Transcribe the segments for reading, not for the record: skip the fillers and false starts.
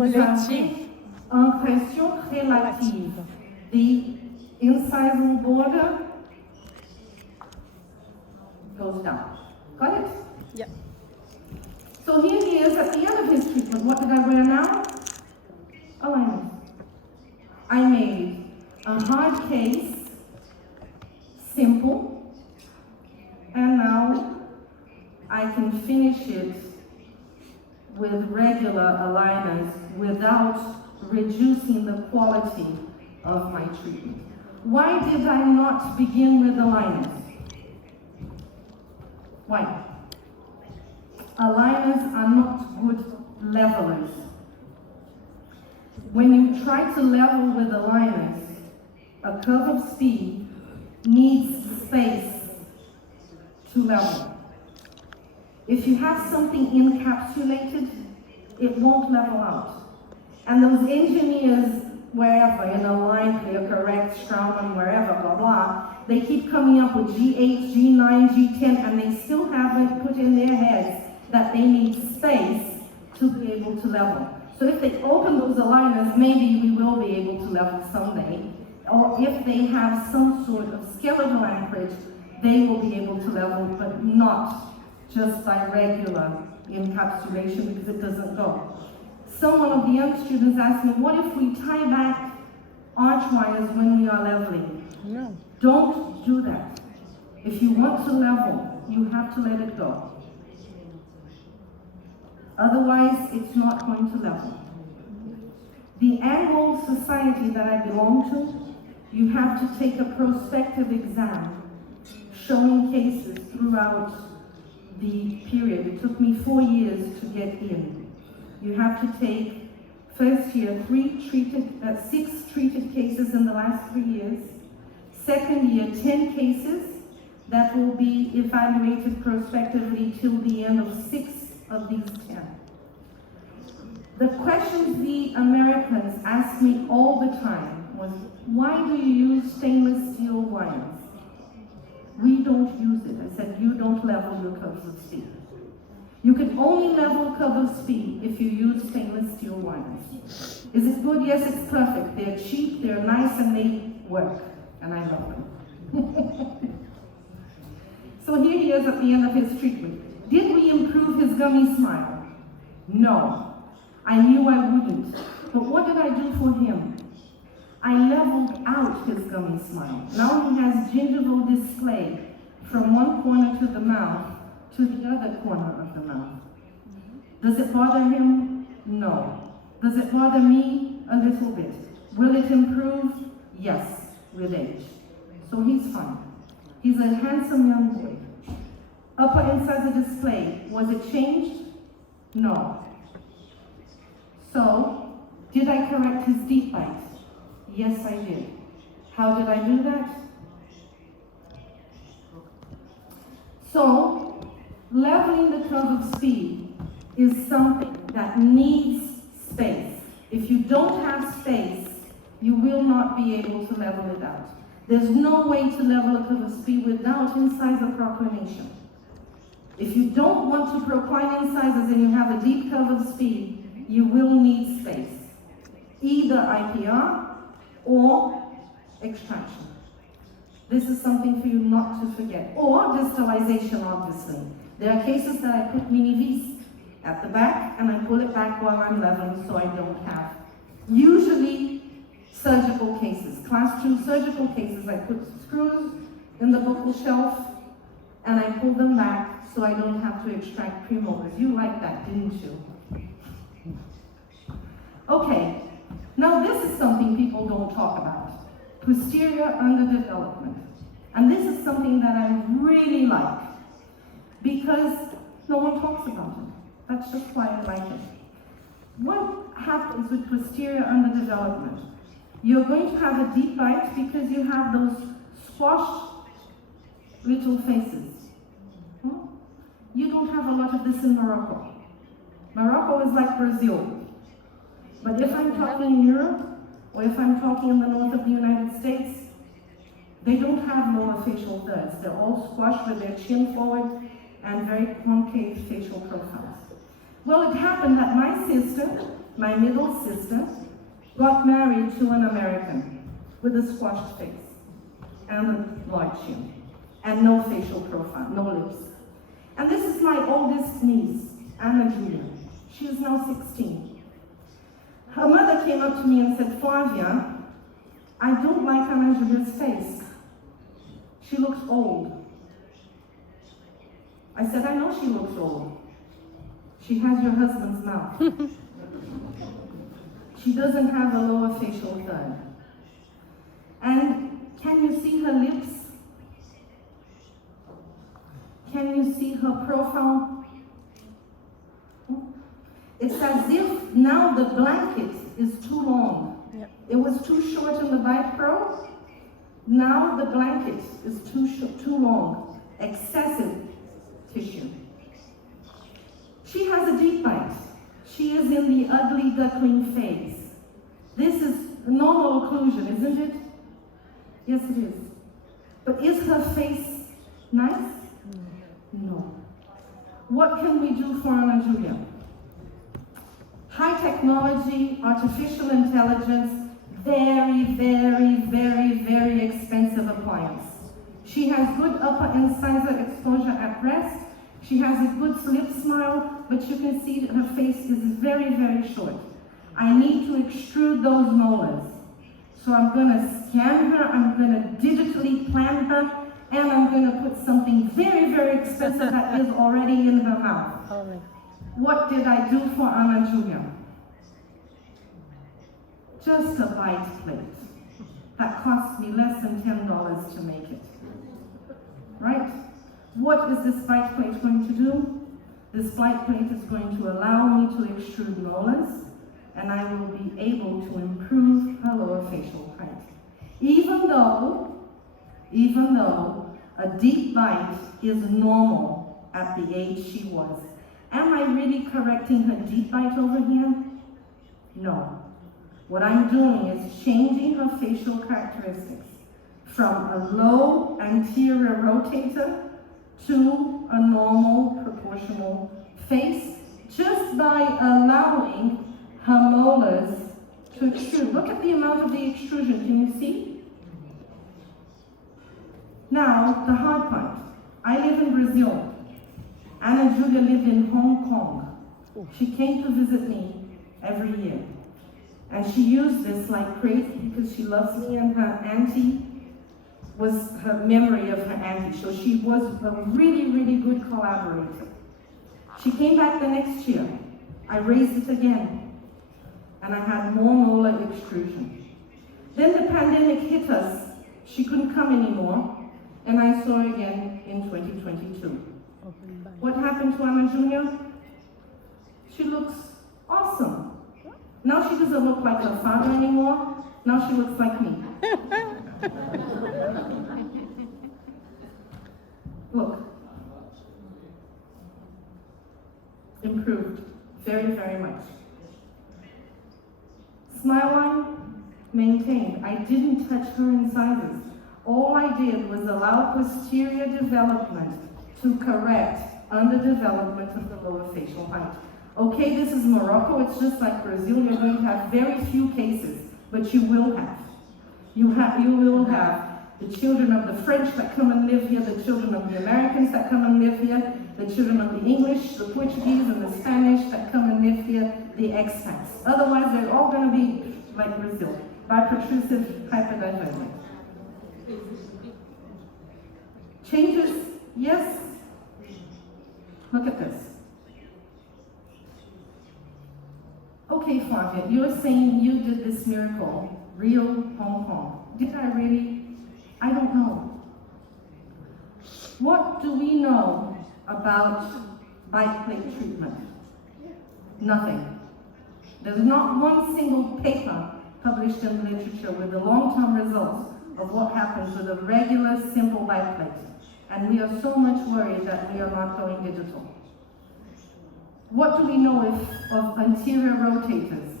Vous avez une pression relative. The incisal border goes down. Got it? Yeah. So here he is at the end of his treatment. What did I wear now? Aligners. I made a hard case simple, and now I can finish it with regular aligners without reducing the quality of my treatment. Why did I not begin with aligners? Why? Aligners are not good levelers. When you try to level with aligners, a curve of speed needs space to level. If you have something encapsulated, it won't level out. And those engineers, wherever, in Align, ClearCorrect, Straumann, wherever, blah, blah, they keep coming up with G8, G9, G10, and they still haven't put in their heads that they need space to be able to level. So if they open those aligners, maybe we will be able to level someday. Or if they have some sort of skeletal anchorage, they will be able to level, but not just by regular encapsulation, because it doesn't go. Someone of the young students asked me, what if we tie back arch wires when we are leveling? No. Don't do that. If you want to level, you have to let it go. Otherwise, it's not going to level. The Angle Society that I belong to, you have to take a prospective exam showing cases throughout the period. It took me 4 years to get in. You have to take, first year, 6 treated cases in the last 3 years. Second year, 10 cases that will be evaluated prospectively till the end of 6 of these 10. The questions the Americans ask me all the time was, why do you use stainless steel wires? We don't use it. I said, you don't level your curves of speed. You can only level curve of speed if you use stainless steel wires. Is it good? Yes, it's perfect. They're cheap, they're nice, and they work. And I love them. So here he is at the end of his treatment. Did we improve his gummy smile? No. I knew I wouldn't. But what did I do for him? I leveled out his gummy smile. Now he has gingival display from one corner to the mouth to the other corner of the mouth. Does it bother him? No. Does it bother me? A little bit. Will it improve? Yes, with age. So he's fine. He's a handsome young boy. Upper incisor display, was it changed? No. So, did I correct his deep bite? Yes, I did. How did I do that? So, leveling the curve of speed is something that needs space. If you don't have space, you will not be able to level it out. There's no way to level a curve of speed without incisor proclination. If you don't want to procline incisors and you have a deep curve of speed, you will need space. Either IPR or extraction. This is something for you not to forget. Or distalization, obviously. There are cases that I put mini vis at the back and I pull it back while I'm leveling so I don't have. Usually surgical cases. Class 2 surgical cases, I put screws in the buccal shelf and I pull them back so I don't have to extract premolars. You like that, didn't you? Okay, now this is something people don't talk about. Posterior underdevelopment. And this is something that I really like because no one talks about it. That's just why I like it. What happens with posterior underdevelopment? You're going to have a deep bite because you have those squashed little faces. You don't have a lot of this in Morocco. Morocco is like Brazil. But if I'm talking in Europe, or if I'm talking in the north of the United States, they don't have lower facial thirds. They're all squashed with their chin forward and very concave facial profiles. Well, it happened that my sister my middle sister, got married to an American with a squashed face and a large chin and no facial profile, no lips. And this is my oldest niece, Anna Julia. She is now 16. Her mother came up to me and said, Flavia, I don't like Anna Julia's face. She looks old. I said, I know she looks old. She has your husband's mouth. She doesn't have a lower facial third. And can you see her lips? Can you see her profile? It's as if now the blanket is too long. Yep. It was too short in the Bite Pro. Now the blanket is too long. Excessive tissue. She has a deep bite. She is in the ugly duckling phase. This is normal occlusion, isn't it? Yes, it is. But is her face nice? No. What can we do for Anna Julia? High technology, artificial intelligence, very, very, very, very expensive appliance. She has good upper incisor exposure at rest. She has a good lip smile, but you can see that her face is very, very short. I need to extrude those molars. So I'm going to scan her, I'm going to digitally plan her, and I'm going to put something very, very expensive that is already in her mouth. What did I do for Anna Julia? Just a bite plate. That cost me less than $10 to make it. Right? What is this bite plate going to do? This bite plate is going to allow me to extrude molars, and I will be able to improve her lower facial height. Even though a deep bite is normal at the age she was. Am I really correcting her deep bite over here? No. What I'm doing is changing her facial characteristics from a low anterior rotator to a normal proportional face, just by allowing her molars to extrude. Look at the amount of the extrusion, can you see? Now, the hard part. I live in Brazil. Anna Julia lived in Hong Kong. She came to visit me every year. And she used this like crazy because she loves me, and her auntie was her memory of her auntie. So she was a really, really good collaborator. She came back the next year. I raised it again. And I had more molar extrusion. Then the pandemic hit us. She couldn't come anymore. And I saw her again in 2022. What happened to Anna Julia? She looks awesome. Now she doesn't look like her father anymore. Now she looks like me. Look. Improved. Very, very much. Smile line, maintained. I didn't touch her incisors. All I did was allow posterior development to correct underdevelopment of the lower facial height. Okay, this is Morocco. It's just like Brazil. You're going to have very few cases, but you will have. You will have the children of the French that come and live here, the children of the Americans that come and live here, the children of the English, the Portuguese, and the Spanish that come and live here, the expats. Otherwise, they're all going to be like Brazil, biprotrusive hyperdivergent. Changes, yes. Look at this. Okay, Flavia, you're saying you did this miracle, real Hong Kong. Did I really? I don't know. What do we know about bite plate treatment? Nothing. There's not one single paper published in the literature with the long-term results of what happens with a regular, simple bite plate. And we are so much worried that we are not going digital. What do we know of anterior rotators?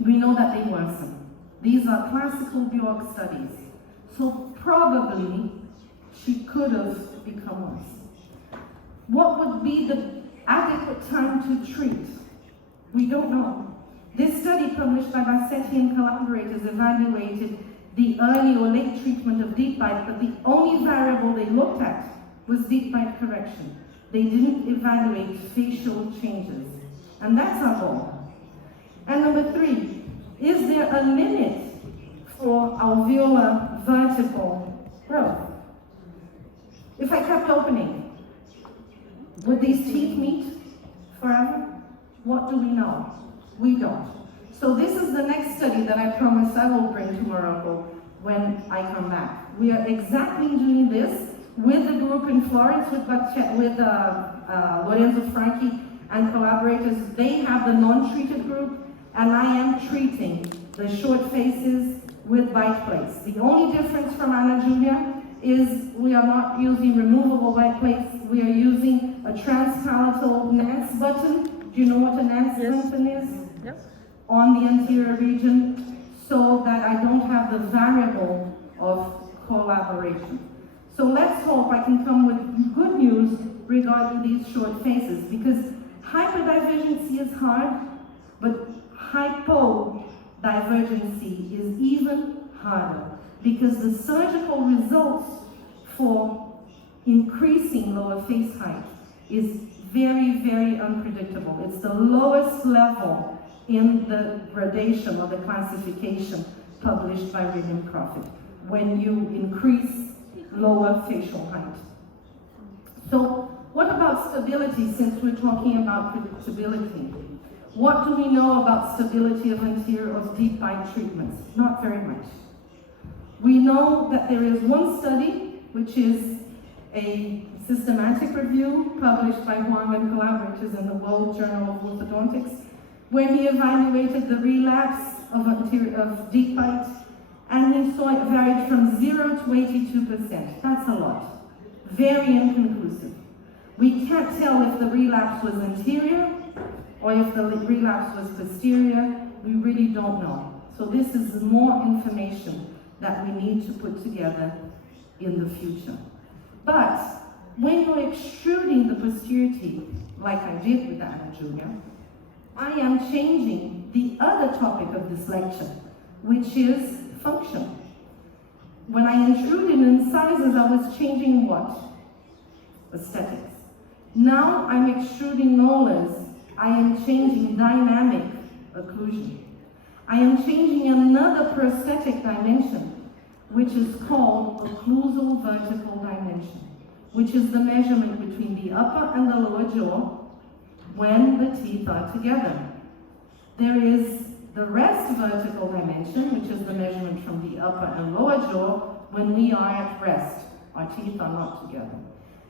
We know that they worsen. These are classical Bjork studies. So probably she could have become worse. What would be the adequate time to treat? We don't know. This study published by Bassetti and collaborators evaluated the early or late treatment of deep bite, but the only variable they looked at was deep bite correction. They didn't evaluate facial changes. And that's our goal. And number 3, is there a limit for alveolar vertical growth? If I kept opening, would these teeth meet forever? What do we know? We don't. So this is the next study that I promise I will bring to Morocco when I come back. We are exactly doing this with the group in Florence, with Lorenzo Franchi and collaborators. They have the non-treated group, and I am treating the short faces with bite plates. The only difference from Ana Julia is we are not using removable bite plates. We are using a transpalatal Nance button. Do you know what a Nance button is? Yes. On the anterior region, so that I don't have the variable of collaboration. So let's hope I can come with good news regarding these short faces, because hyperdivergency is hard, but hypodivergency is even harder, because the surgical results for increasing lower face height is very, very unpredictable. It's the lowest level in the gradation or the classification published by William Crawford, when you increase lower facial height. So what about stability, since we're talking about predictability? What do we know about stability of anterior of deep bite treatments? Not very much. We know that there is one study, which is a systematic review published by Huang and collaborators in the World Journal of Orthodontics, where he evaluated the relapse of deep bite, and he saw it varied from 0 to 82%. That's a lot. Very inconclusive. We can't tell if the relapse was anterior or if the relapse was posterior. We really don't know. So this is more information that we need to put together in the future. But when you're extruding the posterior teeth, like I did with Ana Julia, I am changing the other topic of this lecture, which is function. When I intruded in incisors, I was changing what? Aesthetics. Now I'm extruding molars. I am changing dynamic occlusion. I am changing another prosthetic dimension, which is called occlusal vertical dimension, which is the measurement between the upper and the lower jaw when the teeth are together. There is the rest vertical dimension, which is the measurement from the upper and lower jaw when we are at rest. Our teeth are not together.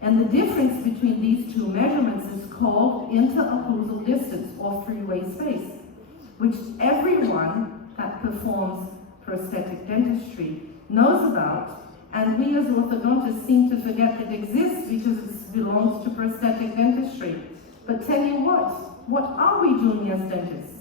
And the difference between these two measurements is called interocclusal distance, or three-way space, which everyone that performs prosthetic dentistry knows about, and we as orthodontists seem to forget that it exists because it belongs to prosthetic dentistry. But tell you what are we doing as dentists?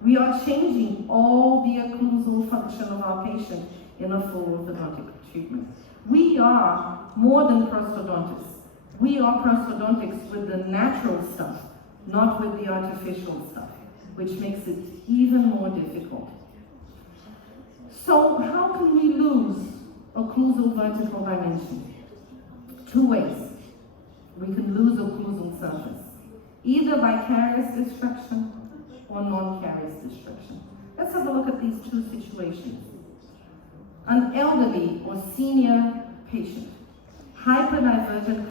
We are changing all the occlusal function of our patient in a full orthodontic treatment. We are more than prosthodontists. We are prosthodontics with the natural stuff, not with the artificial stuff, which makes it even more difficult. So how can we lose occlusal vertical dimension? Two ways. We can lose occlusal surface, either by carious destruction or non-carious destruction. Let's have a look at these two situations. An elderly or senior patient, hyperdivergent